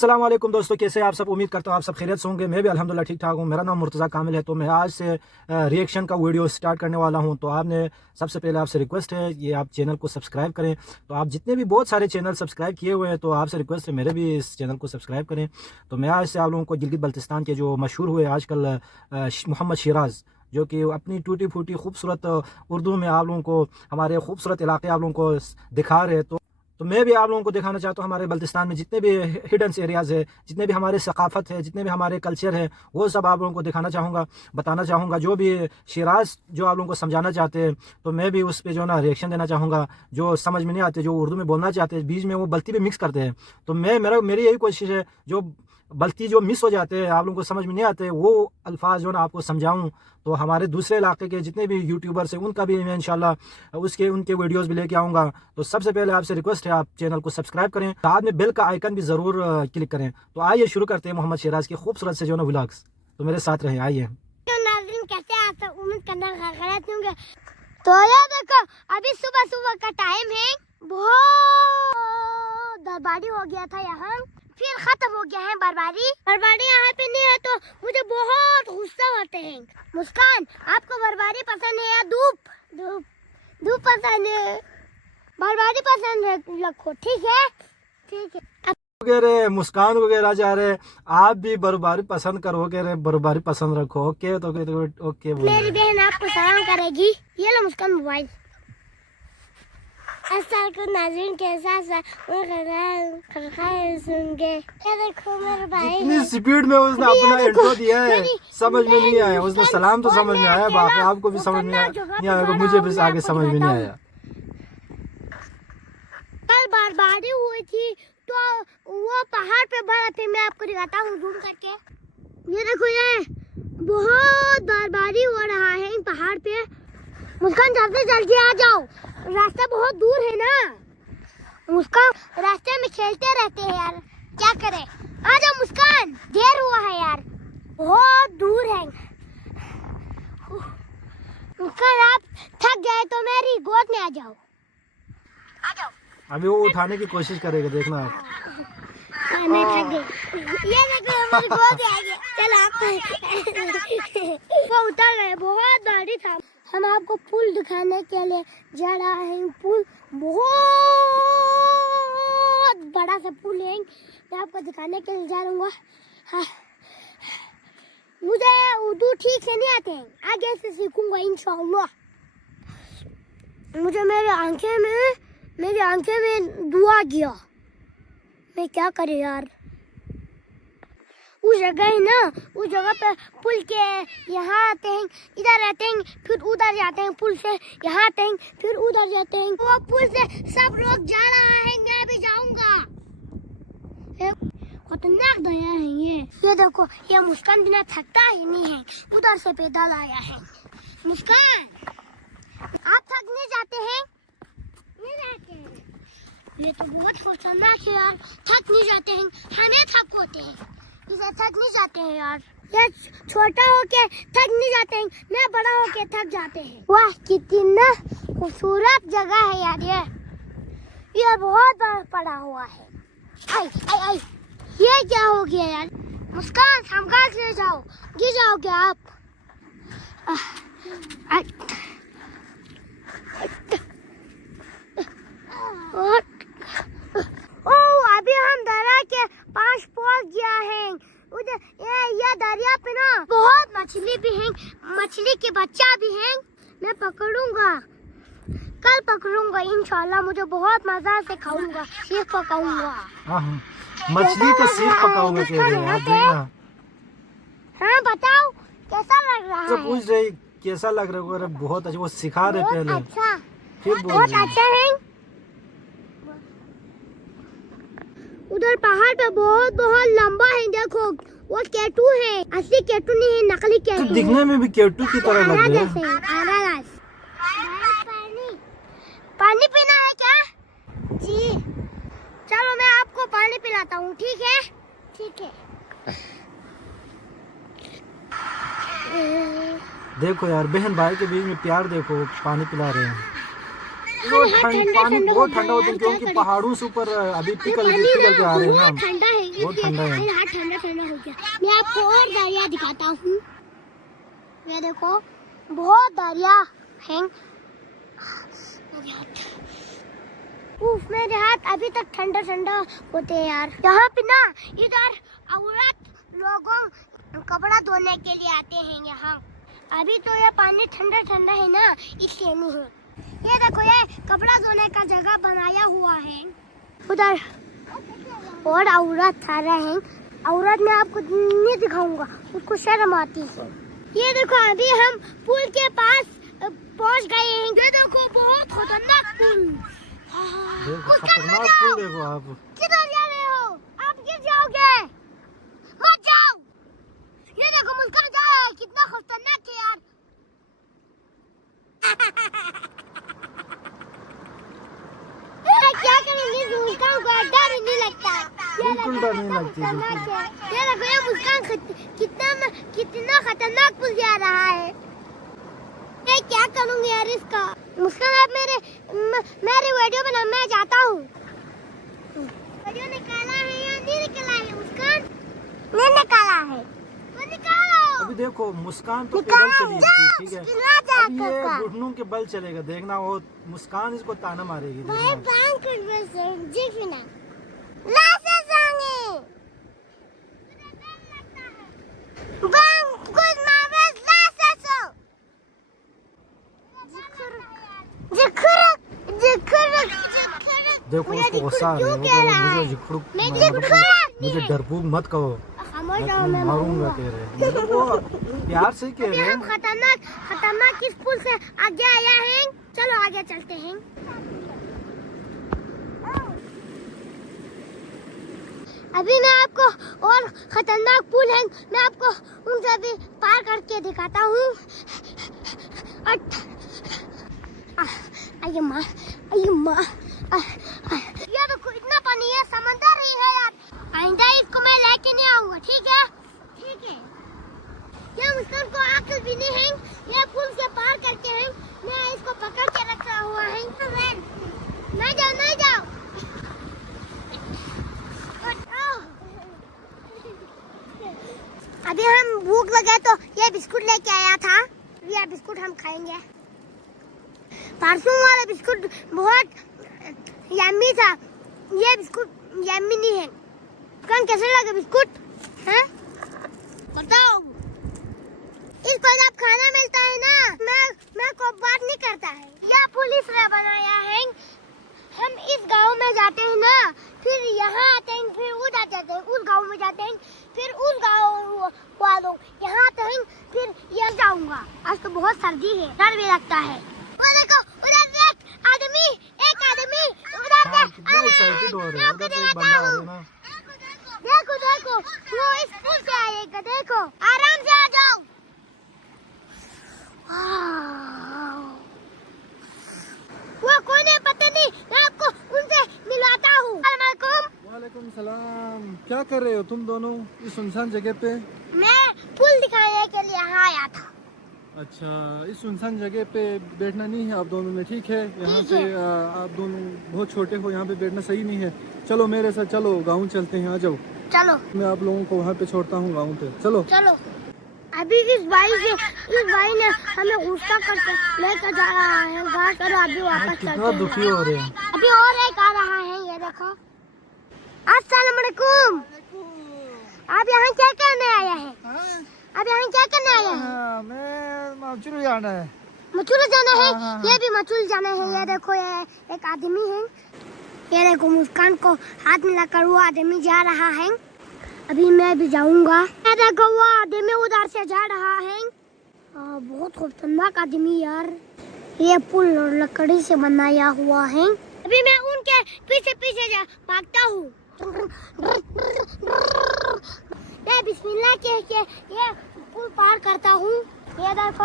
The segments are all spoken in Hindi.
अस्सलाम वालेकुम दोस्तों, कैसे आप सब। उम्मीद करता हूँ आप सब खैरियत से होंगे। मैं भी अल्हम्दुलिल्लाह ठीक ठाक हूँ। मेरा नाम मुर्तज़ा कामिल है। तो मैं आज से रिएक्शन का वीडियो स्टार्ट करने वाला हूँ। तो आपने सबसे पहले आपसे रिक्वेस्ट है ये आप चैनल को सब्सक्राइब करें। तो आप जितने भी बहुत सारे चैनल सब्सक्राइब किए हुए हैं तो आपसे रिक्वेस्ट है मेरे भी इस चैनल को सब्सक्राइब करें। तो मैं आज से आप लोगों को गिलगित बल्तिस्तान के जो मशहूर हुए आजकल मोहम्मद शिराज, जो कि अपनी टूटी फूटी खूबसूरत उर्दू में आप लोगों को हमारे खूबसूरत इलाके आप लोगों को दिखा रहे। तो मैं भी आप लोगों को दिखाना चाहता हूँ हमारे बल्तिस्तान में जितने भी हिडन एरियाज़ है, जितने भी हमारे सकाफ़त है, जितने भी हमारे कल्चर है, वो सब आप लोगों को दिखाना चाहूँगा, बताना चाहूँगा। जो भी शिराज जो आप लोगों को समझाना चाहते हैं तो मैं भी उस पर जो ना रिएक्शन देना चाहूँगा। जो समझ में नहीं आते, जो उर्दू में बोलना चाहते हैं, बीच में वो बल्ती भी मिक्स करते हैं। तो मेरी यही कोशिश है जो बल्ती जो मिस हो जाते हैं, आप लोगों को समझ में नहीं आते, वो अल्फाज जो ना आपको समझाऊं। तो हमारे दूसरे इलाके के जितने भी यूट्यूबर्स हैं उनका भी मैं इंशाल्लाह उनके वीडियोस भी लेके आऊँगा। तो सबसे पहले आपसे रिक्वेस्ट है आप चैनल को सब्सक्राइब करें, साथ में बेल का आइकन भी ज़रूर क्लिक करें। तो आइए शुरू करते हैं मोहम्मद शिराज के खूबसूरत से जो ना व्लॉग्स। तो मेरे साथ रहें, आइए। तो यार देखो, अभी सुबह सुबह का टाइम है, बहुत बर्बादी हो गया था यहाँ, फिर खत्म हो गया है बर्बादी यहाँ पे नहीं है। तो मुझे बहुत गुस्सा होते हैं। मुस्कान, आपको बर्बादी पसंद है या धूप? धूप पसंद है, बर्बादी पसंद रखो, ठीक है? ठीक है। वगैरह मुस्कान वगैरह जा रहे, आप भी बर्बादी पसंद करोगे रे, बर्बादी पसंद रखो। ओके तो ओके मेरी बहन आपको सलाम करेगी। ये लो मुस्कान मोबाइल। नाज़रीन के साथ सुनगे। ये देखो मेरे भाई, इतनी स्पीड में उसने अपना इंट्रो दिया है, समझ में नहीं आया। उसने सलाम तो समझ में आया, बाकी आपको भी समझ में नहीं आएगा, मुझे भी आगे समझ में नहीं आया। कल बर्बादी हुई थी तो वो पहाड़ पे बड़ा थे, मैं आपको दिखाता हूँ जूम करके। ये देखो, ये बहुत बर्बादी हो रहा है इन पहाड़ पे। मुस्कान जल्दी जल्दी आ जाओ, रास्ता बहुत दूर है ना। मुस्कान रास्ते में खेलते रहते हैं यार, क्या करें। आ जाओ मुस्कान, देर हुआ है यार, बहुत दूर है। मुस्कान आप थक गए तो मेरी गोद में आ जाओ। आ जाओ। अभी वो उठाने की कोशिश करेगा, देखना आप। मैं थक गई। ये देखो मेरी गोद आ गई। चल आप वो उतर गए, बहुत भारी था। हम आपको पुल दिखाने के लिए जा रहा है। पुल बहुत बड़ा सा पुल है, मैं आपको दिखाने के लिए जा रहा हूँ। हाँ। मुझे उर्दू ठीक से नहीं आते हैं, आगे से सीखूंगा इंशाअल्लाह। मुझे मेरी आंखें में दुआ किया, मैं क्या करूँ यार। उस जगह है ना, उस जगह पे पुल के यहाँ आते हैं, इधर आते हैं, फिर उधर जाते हैं, पुल से यहाँ आते हैं, फिर उधर जाते हैं। वो पुल से सब लोग जा रहा है, मैं भी जाऊंगा। खतरनाक दया है ये देखो, ये मुस्कान बिना थकता ही नहीं है, उधर से पैदल आया है। मुस्कान, आप थक नहीं जाते हैं? नहीं जाते हैं। ये तो बहुत खतरनाक है यार, थक नहीं जाते हैं, हमें थक होते हैं, इसे थक नहीं जाते हैं यार। ये छोटा होके थक नहीं जाते हैं, मैं बड़ा होके थक जाते हैं। वाह, कितना खूबसूरत जगह है यार। ये बहुत पड़ा हुआ है। आई आई आई, ये क्या हो गया यार? मुस्कान, संभाल से जाओ, गिर जाओगे आप। अभी हम दरिया के पास पहुंच गया है। उधर ये दरिया पे ना बहुत मछली भी है, मछली के बच्चा भी है। मैं पकड़ूंगा, कल पकड़ूंगा इंशाल्लाह। मुझे बहुत मजा से खाऊंगा, सीख पकाऊंगा। मछली का सीख पकाओगे देखना। हाँ बताओ कैसा लग रहा है? पूछ रही कैसा लग रहा है? बहुत अच्छा, वो सिखा रहे पहले। अच्छा, फिर बहुत अच्छा है। उधर पहाड़ पे बहुत लंबा है, देखो वो केटू है, असली केटू नहीं है, नकली केटू। तो दिखने में भी केटू की तरह लग रहा है। पानी पीना है क्या? जी, चलो मैं आपको पानी पिलाता हूँ, ठीक है? ठीक है। देखो यार, बहन भाई के बीच में प्यार, देखो पानी पिला रहे हैं। पानी बहुत ठंडा होता है क्योंकि पहाड़ों से ऊपर अभी पिघल के आ रहे हैं ना। ठंडा है बहुत ठंडा है। मेरा हाथ ठंडा ठंडा हो गया। मैं आपको और दरिया दिखाता हूँ। ये देखो बहुत दरिया हैं। मेरे हाथ, उफ, मेरे हाथ अभी तक ठंडा ठंडा होते हैं यार। यहाँ पे ना इधर औरत लोगों कपड़ा धोने के लिए आते हैं यहाँ। अभी तो ये पानी ठंडा ठंडा है ना, इसलिए नहीं है। ये देखो ये कपड़ा धोने का जगह बनाया हुआ है। उधर और औरत आ रहे हैं। औरत मैं आपको नहीं दिखाऊंगा, उसको शर्म आती है। ये देखो अभी हम पुल के पास पहुंच गए हैं। ये देखो बहुत खतरनाक पुल। खतरनाक पुल देखो आप। किधर जा रहे हो? आप गिर जाओगे, मत जाओ। ये देखो मुस्कान जा रहा है, कितना खतरनाक है यार। क्या करेंगे, मुस्कान को डर नहीं लगता। बिल्कुल डर नहीं लगती। ये देखो ये मुस्कान कितना खतरनाक पुल जा रहा है। मैं क्या करूंगी यार इसका। मुस्कान आप मेरे वीडियो बना, मैं जाता हूँ। वीडियो निकाला है या नहीं निकाला है मुस्कान? नहीं निकाला है तो निकालो। अभी देखो मुस्कान तो पैदल चली थी, ठीक है। अब ये घुटनों के बल चलेगा, देखना वो मुस्कान इसको ताना मारेगी। देखो उसको गुस्सा आ रहा है। मुझे डरपोक मत कहो, मैं मारूंगा तेरे। मतलब वो प्यार से कह रहे हैं। हम खतरनाक इस पुल से आगे आया है। चलो आगे चलते हैं। अभी मैं आपको और खतरनाक पुल है, मैं आपको उनसे भी पार करके दिखाता हूँ। ये माँ ये देखो इतना पानी है, समंदर ही है यार। आइंदा इसको मैं लेके नहीं आऊंगा, ठीक है? ठीक है। ये मुस्कान को अकल भी नहीं है, ये पुल से पार करके हैं। मैं इसको पकड़ के रखा हुआ है। नहीं जाओ, नहीं जाओ। अभी हम भूख लगे तो ये बिस्कुट लेके आया था। ये बिस्कुट हम खाएंगे। परसों वाला बिस्कुट बहुत यम्मी था, ये बिस्कुट यम्मी नहीं है। कौन कैसे लगे बिस्कुट? हैं? बताओ। इसको जब खाना मिलता है ना, मैं को बात नहीं करता है। यह पुलिस ने बनाया है। हम इस गांव में जाते हैं ना, फिर यहाँ आते हैं, फिर उधर जाते हैं, उस गांव में जाते हैं, फिर उस गांव वालों यहाँ आते हैं, फिर यहाँ जाऊंगा। आज तो बहुत सर्दी है, डर भी लगता है। वो देखो उधर एक आदमी उधर एक्साइटेड हो रहे हैं। उधर से एक बंदा आ रहा है ना। देखो वो इस पुल से आएगा। देखो आराम से आ जाओ। वो कौन है पता नहीं, मैं आपको उनसे मिलवाता हूँ। वालेकुम सलाम। क्या कर रहे हो तुम दोनों इस सुनसान जगह पे? मैं पुल दिखाने के लिए यहाँ आया था। अच्छा, इस सुनसान जगह पे बैठना नहीं है आप दोनों में, ठीक है? यहाँ पे आप दोनों बहुत छोटे हो, यहाँ पे बैठना सही नहीं है। चलो मेरे साथ, चलो गाँव चलते हैं, आ जाओ। चलो मैं आप लोगों को वहाँ पे छोड़ता हूँ गाँव पे। चलो चलो। अभी इस भाई ने हमें गुस्सा करके लेकर जा रहा है घर। चलो अभी वापस चलते कितना हैं। दुखी हो रहे हैं। अभी और एक आ रहा है, ये देखो। अस्सलाम वालेकुम। आप यहाँ क्या करने आए हैं? आप यहाँ क्या करने आए हैं? मैं मचुल जाना है। मचुल जाना है? ये भी मचुल जाना है। ये देखो ये एक आदमी है। ये देखो मुस्कान को हाथ मिलाकर वो आदमी जा रहा है। अभी मैं भी जाऊंगा। ये देखो वो आदमी उधर से जा रहा है। बहुत खतरनाक आदमी यार। ये पुल लकड़ी से बनाया हुआ है। अभी मैं उनके पीछे पीछे भागता हूँ। मैं बिस्मिल्लाह कह के ये पुल पार करता हूँ। ये देखो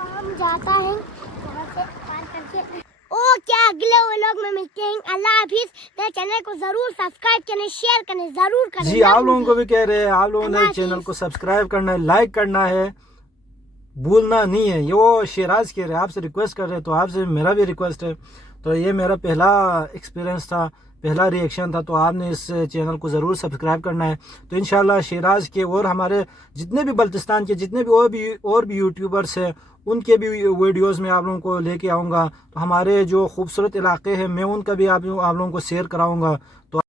हम जाता है से पार करके। ओ क्या अगले व्लॉग में मिलते हैं। अल्लाह हाफिज। मेरे चैनल को जरूर सब्सक्राइब करें, शेयर करें, जरूर करें। जी आप लोगों को भी कह रहे हैं, आप लोगों ने चैनल को सब्सक्राइब करना है, लाइक करना है, भूलना नहीं है। ये वो शिराज कह रहे हैं, आपसे रिक्वेस्ट कर रहे हैं, तो आपसे मेरा भी रिक्वेस्ट है। तो ये मेरा पहला एक्सपीरियंस था पहला रिएक्शन था, तो आपने इस चैनल को ज़रूर सब्सक्राइब करना है। तो इंशाल्लाह शिराज के और हमारे जितने भी बल्तिस्तान के जितने भी और भी यूट्यूबर्स हैं उनके भी वीडियोस में आप लोगों को लेके आऊँगा। तो हमारे जो खूबसूरत इलाके हैं मैं उनका भी आप लोगों को शेयर कराऊँगा। तो